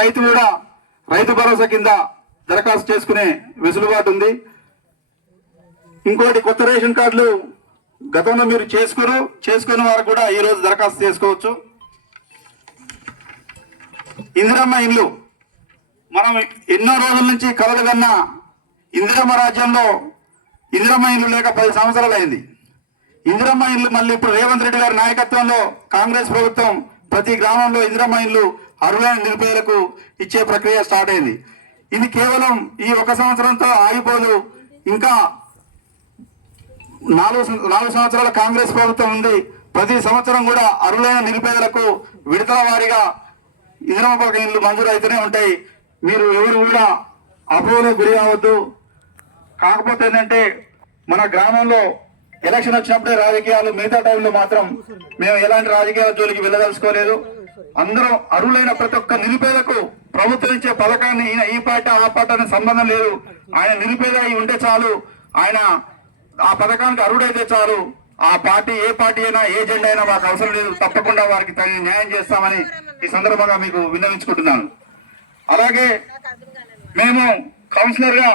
రైతు కూడా రైతు భరోసా కింద దరఖాస్తు చేసుకునే వెసులుబాటు ఉంది. ఇంకోటి కొత్త రేషన్ కార్డులు గతంలో మీరు చేసుకునే వారు కూడా ఈ రోజు దరఖాస్తు చేసుకోవచ్చు. ఇందిరమ్మ ఇల్లు మనం ఎన్నో రోజుల నుంచి కలలు కన్నా ఇందిరమ్మ రాజ్యంలో ఇందిరమ్మ ఇల్లు లేక 10 సంవత్సరాలు అయింది. ఇందిరమ్మ ఇల్లు మళ్ళీ ఇప్పుడు రేవంత్ రెడ్డి గారి నాయకత్వంలో కాంగ్రెస్ ప్రభుత్వం ప్రతి గ్రామంలో ఇందిరమ్మ ఇల్లు అర్హులైన నిరుపేదలకు ఇచ్చే ప్రక్రియ స్టార్ట్ అయింది. ఇది కేవలం ఈ 1 సంవత్సరంతో ఆగిపోదు. ఇంకా 4 సంవత్సరాల కాంగ్రెస్ ప్రభుత్వం ఉంది. ప్రతి సంవత్సరం కూడా అర్హులైన నిరుపేదలకు విడతల వారీగా ఇందిరమ్మ పథకం ఇల్లు మంజూరు అయితేనే ఉంటాయి. మీరు ఎవరు కూడా అపోహలో గురి కావద్దు. కాకపోతే ఏంటంటే మన గ్రామంలో ఎలక్షన్ వచ్చినప్పుడే రాజకీయాలు, మిగతా టైంలో మాత్రం మేము ఎలాంటి రాజకీయాల జోలికి వెళ్ళదలుచుకోలేదు. అందరం అర్హులైన ప్రతి ఒక్క నిరుపేదకు ప్రభుత్వం ఇచ్చే పథకాన్ని ఈయన ఈ పార్టీ ఆ పార్టీ అనే సంబంధం లేదు. ఆయన నిరుపేద అయి ఉంటే చాలు, ఆయన ఆ పథకానికి అర్హుడైతే చాలు. ఆ పార్టీ ఏ పార్టీ అయినా ఏ జెండా అయినా మాకు అవసరం లేదు. తప్పకుండా వారికి తగిన న్యాయం చేస్తామని ఈ సందర్భంగా మీకు విన్నవించుకుంటున్నాను. అలాగే మేము కౌన్సిలర్ గా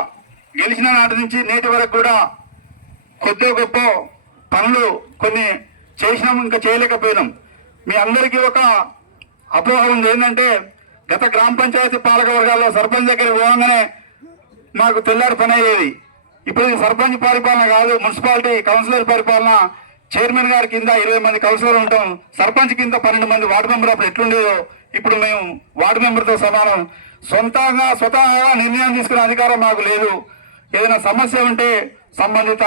గెలిచిన నాటి నుంచి నేటి వరకు కూడా కొద్ది గొప్ప పనులు కొన్ని చేసినాం, ఇంకా చేయలేకపోయినాం. మీ అందరికీ ఒక అపోహ ఉంది. ఏంటంటే గత గ్రామ పంచాయతీ పాలక వర్గాల్లో సర్పంచ్ దగ్గర పోగానే మాకు తెల్లారి పని అయ్యేది. ఇప్పుడు ఇది సర్పంచ్ పరిపాలన కాదు, మున్సిపాలిటీ కౌన్సిలర్ పరిపాలన. చైర్మన్ గారి కింద 20 మంది కౌన్సిలర్ ఉంటాం, సర్పంచ్ కింద 12 మంది వార్డు మెంబర్. అప్పుడు ఎట్లుండేదో ఇప్పుడు మేము వార్డు మెంబర్తో సమానం. స్వతహాగా నిర్ణయం తీసుకునే అధికారం మాకు లేదు. ఏదైనా సమస్య ఉంటే సంబంధిత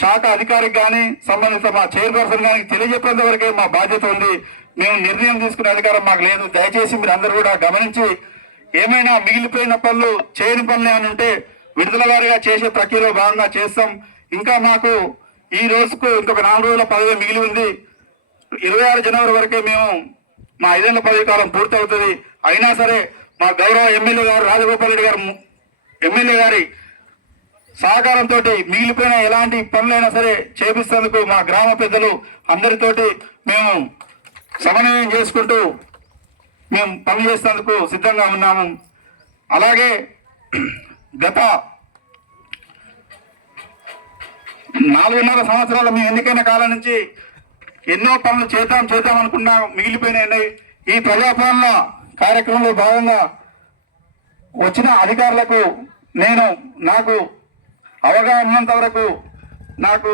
శాఖ అధికారికి కానీ సంబంధిత మా చైర్పర్సన్ కానీ తెలియజెప్పేంత వరకే మా బాధ్యత ఉంది. మేము నిర్ణయం తీసుకునే అధికారం మాకు లేదు. దయచేసి మీరు అందరూ కూడా గమనించి ఏమైనా మిగిలిపోయిన పనులు, చేయని పనులు అని ఉంటే విడుదల వారీగా చేసే ప్రక్రియలో భాగంగా చేస్తాం. ఇంకా మాకు ఈ రోజుకు ఇంకొక 4 రోజుల పదవి మిగిలి ఉంది. 26 జనవరి వరకే మేము మా 5 ఏళ్ల పదవి కాలం పూర్తవుతుంది. అయినా సరే మా గౌరవ ఎమ్మెల్యే గారు రాజగోపాల్ రెడ్డి గారు ఎమ్మెల్యే గారి సహకారంతో మిగిలిపోయిన ఎలాంటి పనులైనా సరే చేపిస్తేందుకు మా గ్రామ పెద్దలు అందరితోటి మేము సమన్వయం చేసుకుంటూ మేము పని చేసేందుకు సిద్ధంగా ఉన్నాము. అలాగే గత 4.5 సంవత్సరాల మీ ఎన్నికైన కాలం నుంచి ఎన్నో పనులు చేద్దాం అనుకున్నా మిగిలిపోయినాయి. ఈ ప్రజాపాలన కార్యక్రమంలో భాగంగా వచ్చిన అధికారులకు నాకు అవగాహన ఉన్నంత వరకు, నాకు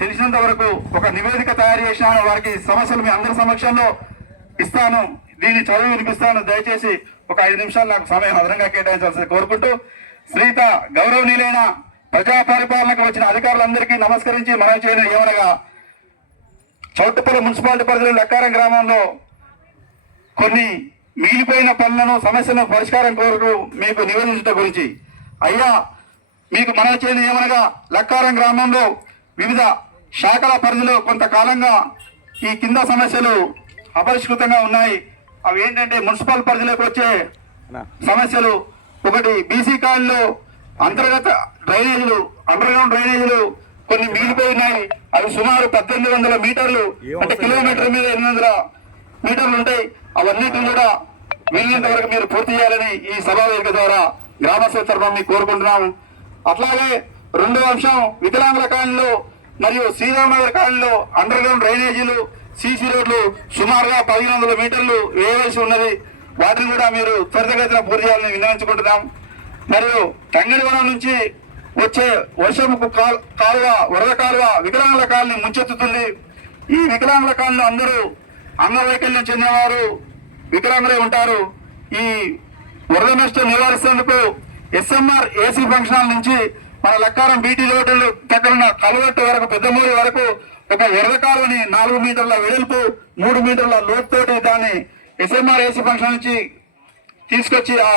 తెలిసినంత వరకు ఒక నివేదిక తయారు చేసినాను. వారికి సమస్యలు మీ అందరి సమక్షంలో ఇస్తాను. దీన్ని చదివి వినిపిస్తాను. దయచేసి ఒక 5 నిమిషాలు నాకు సమయం అదనంగా కేటాయించాల్సి కోరుకుంటూ, శ్రీత గౌరవనీయులైన ప్రజా పరిపాలనకు వచ్చిన అధికారులందరికీ నమస్కరించి మనం చేయడం ఏమనగా, చౌటుపల్లి మున్సిపాలిటీ పరిధిలో లక్కారం గ్రామంలో కొన్ని మిగిలిపోయిన పనులను, సమస్యలను పరిష్కారం కోరుతూ మీకు నివేదించడం గురించి. అయ్యా, మీకు మనం చేయడం ఏమనగా, లక్కారం గ్రామంలో వివిధ శాఖల పరిధిలో కొంతకాలంగా ఈ కింద సమస్యలు అపరిష్కృతంగా ఉన్నాయి. అవి ఏంటంటే మున్సిపల్ పరిధిలోకి వచ్చే సమస్యలు. ఒకటి, బీసీ కాలనీలో అంతర్గత డ్రైనేజీలు, అండర్ గ్రౌండ్ డ్రైనేజీలు కొన్ని మిగిలిపోయి ఉన్నాయి. అవి సుమారు 1800 మీటర్లు, అంటే కిలోమీటర్ మీద 800 మీటర్లు ఉంటాయి. అవన్నిటిని కూడా వీలైనంత వరకు మీరు పూర్తి చేయాలని ఈ సభావేదిక ద్వారా గ్రామస్తుల తరఫున మీకు కోరుకుంటున్నాము. అట్లాగే రెండో అంశం, వికలాంగుల కాలనీలో మరియు శ్రీరామనగర్ కాలనీలో అండర్ గ్రౌండ్ డ్రైనేజీలు, సీసీ రోడ్లు సుమారుగా 1500 మీటర్లు వేయవలసి ఉన్నది. వాటిని కూడా మీరు త్వరితగతిన పూర్తి చేయాలని విన్నవించుకుంటున్నాం. మరియు తంగడివనం నుంచి వచ్చే వర్షపు కాలువ, వరద కాలువ వికలాంగుల కాలనీ ముంచెత్తుతుంది. ఈ వికలాంగుల కాలనీలో అందరూ అంగవైకల్యం చెందినవారు, వికలాంగులే ఉంటారు. ఈ వరద నష్టం నివారిస్తేందుకు SMR AC ఫంక్షన్ హాల్ నుంచి మన లక్కారం బీటీ రోడ్లు దగ్గర ఉన్న కలవట్టు వరకు, పెద్దమూరి వరకు ఒక వరద కాలువని 4 మీటర్ల వెడల్పు, 3 మీటర్ల లోతుతోటి దాన్ని SMR AC ఫంక్షన్ నుంచి తీసుకొచ్చి ఆ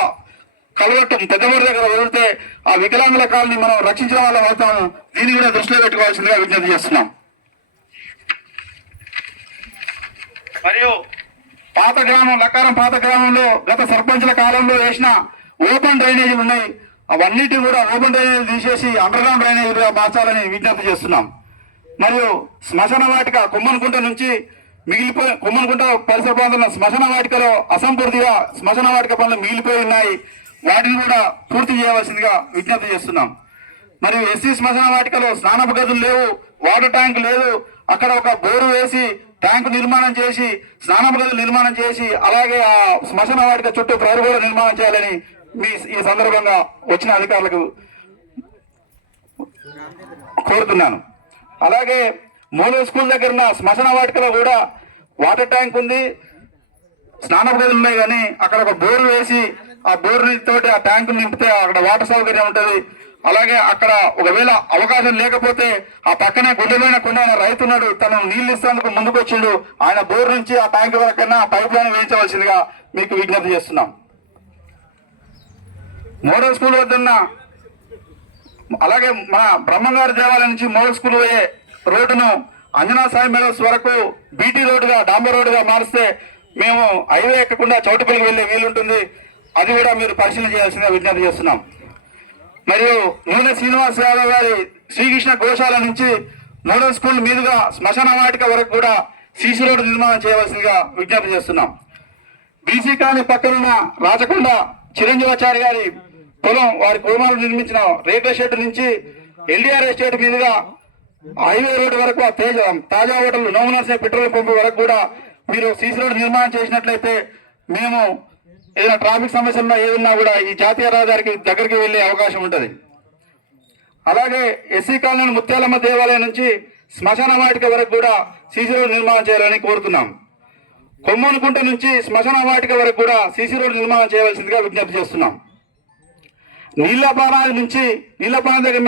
కలవట్టు పెద్దమూరి దగ్గర వదిలితే ఆ వికలాంగుల కాలనీ మనం రక్షించిన వాళ్ళం అవుతాము. దీన్ని కూడా దృష్టిలో పెట్టుకోవాల్సిందిగా విజ్ఞప్తి చేస్తున్నాం. మరియు లక్కారం పాత గ్రామంలో గత సర్పంచుల కాలంలో వేసిన ఓపెన్ డ్రైనేజీలు ఉన్నాయి. అవన్నిటి కూడా ఓపెన్ డ్రైనేజీలు తీసేసి అండర్ గ్రౌండ్ డ్రైనేజీలుగా మార్చాలని విజ్ఞప్తి చేస్తున్నాం. మరియు శ్మశాన వాటిక కుమ్మనకుంట నుంచి మిగిలిపోయి కొమ్మనుకుంట పరిసర ప్రాంతంలో శ్మశాన వాటికలో అసంపూర్తిగా శ్మశాన వాటిక పనులు మిగిలిపోయి ఉన్నాయి. వాటిని కూడా పూర్తి చేయవలసిందిగా విజ్ఞప్తి చేస్తున్నాం. మరియు ఎస్సీ శ్మశాన వాటికలో స్నానపు గదులు లేవు, వాటర్ ట్యాంక్ లేదు. అక్కడ ఒక బోరు వేసి ట్యాంకు నిర్మాణం చేసి స్నానపు గదులు నిర్మాణం చేసి అలాగే ఆ శ్మశాన వాటిక చుట్టూ ప్రహరీ గోడ నిర్మాణం చేయాలని ఈ సందర్భంగా వచ్చిన అధికారులకు కోరుతున్నాను. అలాగే మోడల్ స్కూల్ దగ్గర ఉన్న శ్మశాన వాటికలో కూడా వాటర్ ట్యాంక్ ఉంది, స్నానపు గదులు ఉన్నాయి. కానీ అక్కడ ఒక బోరు వేసి ఆ బోరు తోటి ఆ ట్యాంకు నింపితే అక్కడ వాటర్ సౌకర్యం ఉంటుంది. అలాగే అక్కడ ఒకవేళ అవకాశం లేకపోతే ఆ పక్కనే గుండెమైన కొండ రైతున్నాడు, తను నీళ్లు ఇస్తేందుకు ముందుకు వచ్చిండు. ఆయన బోర్ నుంచి ఆ ట్యాంక్ వరకైనా పైప్ లైన్ వేయించవలసిందిగా మీకు విజ్ఞప్తి చేస్తున్నాం. మోడల్ స్కూల్ వద్ద అలాగే మన బ్రహ్మంగారి దేవాలయం నుంచి మోడల్ స్కూల్ పోయే రోడ్డును అంజనా సాయి మెడల్స్ వరకు బీటీ రోడ్డుగా డాంబర్ రోడ్డుగా మారిస్తే మేము హైవే ఎక్కకుండా చౌటుపల్లికి వెళ్లే వీలుంటుంది. అది కూడా మీరు పరిశీలన చేయాల్సిందిగా విజ్ఞప్తి చేస్తున్నాం. మరియు నూనె శ్రీనివాస్ యాదవ్ గారి శ్రీకృష్ణ గోశాల నుంచి మోడల్ స్కూల్ మీదుగా శ్మశాన వాటిక వరకు కూడా సీసీ రోడ్డు నిర్మాణం చేయవలసిందిగా విజ్ఞప్తి చేస్తున్నాం. బీసీ కాలనీ పక్కనున్న రాచకొండ చిరంజీవాచారి గారి పొలం వారి కుటుంబాలు నిర్మించిన రేకుల షెడ్ నుంచి ఎల్డీఆర్ ఎస్టేట్ మీదుగా హైవే రోడ్డు వరకు తాజా హోటల్ నోమనర్సే పెట్రోల్ పంపు వరకు కూడా మీరు సీసీ రోడ్డు నిర్మాణం చేసినట్లయితే మేము ఏదైనా ట్రాఫిక్ సమస్యల్లో ఏదన్నా కూడా ఈ జాతీయ రహదారికి దగ్గరికి వెళ్లే అవకాశం ఉంటుంది. అలాగే ఎస్సీ కాలనీ ముత్యాలమ్మ దేవాలయం నుంచి శ్మశాన వాటిక వరకు కూడా సీసీ రోడ్డు నిర్మాణం చేయాలని కోరుతున్నాం. కొమ్మనుకుంట నుంచి శ్మశాన వాటిక వరకు కూడా సీసీ రోడ్డు నిర్మాణం చేయవలసిందిగా విజ్ఞప్తి చేస్తున్నాం. నీళ్లపాన నుంచి నీళ్లపాన దగ్గర